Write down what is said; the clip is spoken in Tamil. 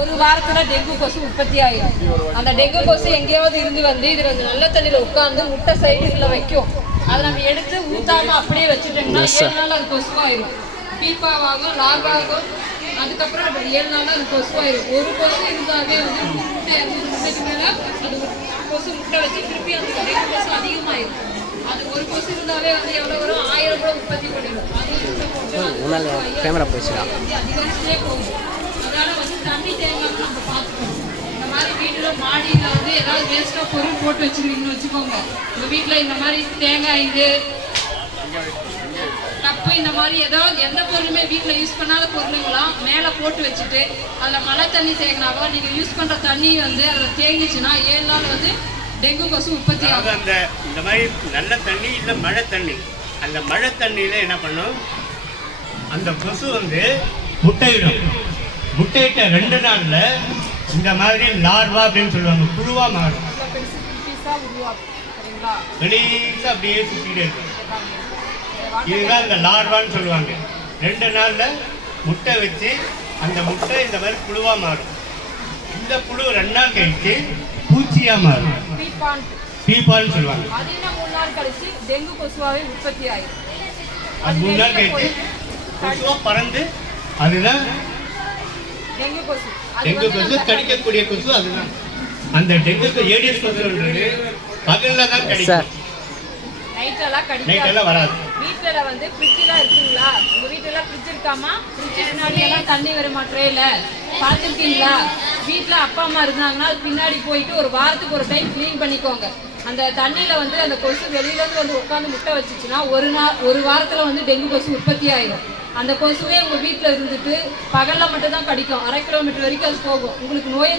ஒரு வாரத்துல டெங்கு கொசு உற்பத்தி ஆயிடும். அந்த டெங்கு கொசு எங்கேயாவது இருந்து வந்து இதுல நல்ல தண்ணியில உட்கார்ந்து முட்டை சைடுல வைக்கும். அதை நம்ம எடுத்து ஊத்தாம அப்படியே வச்சுட்டோம்னா 7 நாள் அது கொசுவாயிரும். பீப்பாவாகும், லார்வாகும். அதுக்கப்புறம் 7 நாள் அது கொசுவாயிரும். ஒரு கொசு இருந்தாவே வந்து முட்டைக்கு மேல அது கொசு முட்டை வச்சு திருப்பி அந்த டெங்கு கொசு அதிகமாயிரும். அது ஒரு கொசு இருந்தாவே வந்து எவ்வளவு வரும், 1000 கூட உற்பத்தி பண்ணிடும். அதிகரிச்சுட்டே போகும். அதனால வந்து தண்ணி தேங்காம நம்ம பார்த்துக்கணும். இந்த மாதிரி வீட்டுல மாடியில வந்து ஏதாவது வேஸ்டா பொருள் போட்டு வச்சிருக்கீங்கன்னு வச்சுக்கோங்க. உங்க வீட்டுல இந்த மாதிரி தேங்காய் இது கப்பு இந்த மாதிரி ஏதாவது எந்த பொருளுமே வீட்டில் யூஸ் பண்ணாத பொருளுங்களாம் மேலே போட்டு வச்சுட்டு அதில் மழை தண்ணி தேங்கினாவோ நீங்கள் யூஸ் பண்ணுற தண்ணி வந்து அதில் தேங்கிச்சுன்னா 7 நாள் வந்து டெங்கு கொசு உற்பத்தி ஆகும். அந்த இந்த மாதிரி நல்ல தண்ணி இல்லை மழை தண்ணி, அந்த மழை தண்ணியில் என்ன பண்ணும், அந்த கொசு வந்து முட்டையிடும். முட்டையிட்ட 2 நாளில் இந்த மாதிரி லார்வா அப்படின்னு சொல்லுவாங்க, புழுவாக மாறும். வெளியே அப்படியே சுற்றிட்டே இருக்கும். இதுதான் இந்த லார்வான்னு சொல்லுவாங்க. 2 நாளில் முட்டை வச்சு அந்த முட்டை இந்த மாதிரி புழுவாக மாறும். இந்த புழு 2 நாள் கழிச்சு பூச்சியாக மாறும், பீப்பான்னு சொல்லுவாங்க. அது 3 நாள் கழிச்சு டெங்கு கொசுவாவே உற்பத்தி ஆயிடும். அது 3 நாள் கழிச்சு கொசுவாக பறந்து அதுதான் டெங்கு கொசு. டெங்கு கொசு கடிக்கக்கூடிய கொசு அதுதான். அந்த டெங்கு ஏடிஎஸ் கொசுன்றது பகலில் தான் கடிக்கும், நைட்டெல்லாம் வராது. வீட்டுல வந்து ஃப்ரிட்ஜெல்லாம் இருக்குங்களா? உங்க வீட்டுல ஃப்ரிட்ஜ் இருக்காமா? ஃப்ரிட்ஜ் பின்னாடி எல்லாம் தண்ணி வருமா ட்ரேல? பார்த்துருக்கீங்களா? வீட்டில் அப்பா அம்மா இருந்தாங்கன்னா அது பின்னாடி போயிட்டு ஒரு வாரத்துக்கு ஒரு டைம் க்ளீன் பண்ணிக்கோங்க. அந்த தண்ணியில் வந்து அந்த கொசு வெளியிலேருந்து வந்து உட்காந்து முட்டை வச்சுச்சுன்னா ஒரு வாரத்தில் வந்து டெங்கு கொசு உற்பத்தி ஆயிடும். அந்த கொசுவே உங்கள் வீட்டில் இருந்துட்டு பகலில் மட்டும் தான் கடிக்கும். 1/2 கிலோமீட்டர் வரைக்கும் அது போகும். உங்களுக்கு நோய்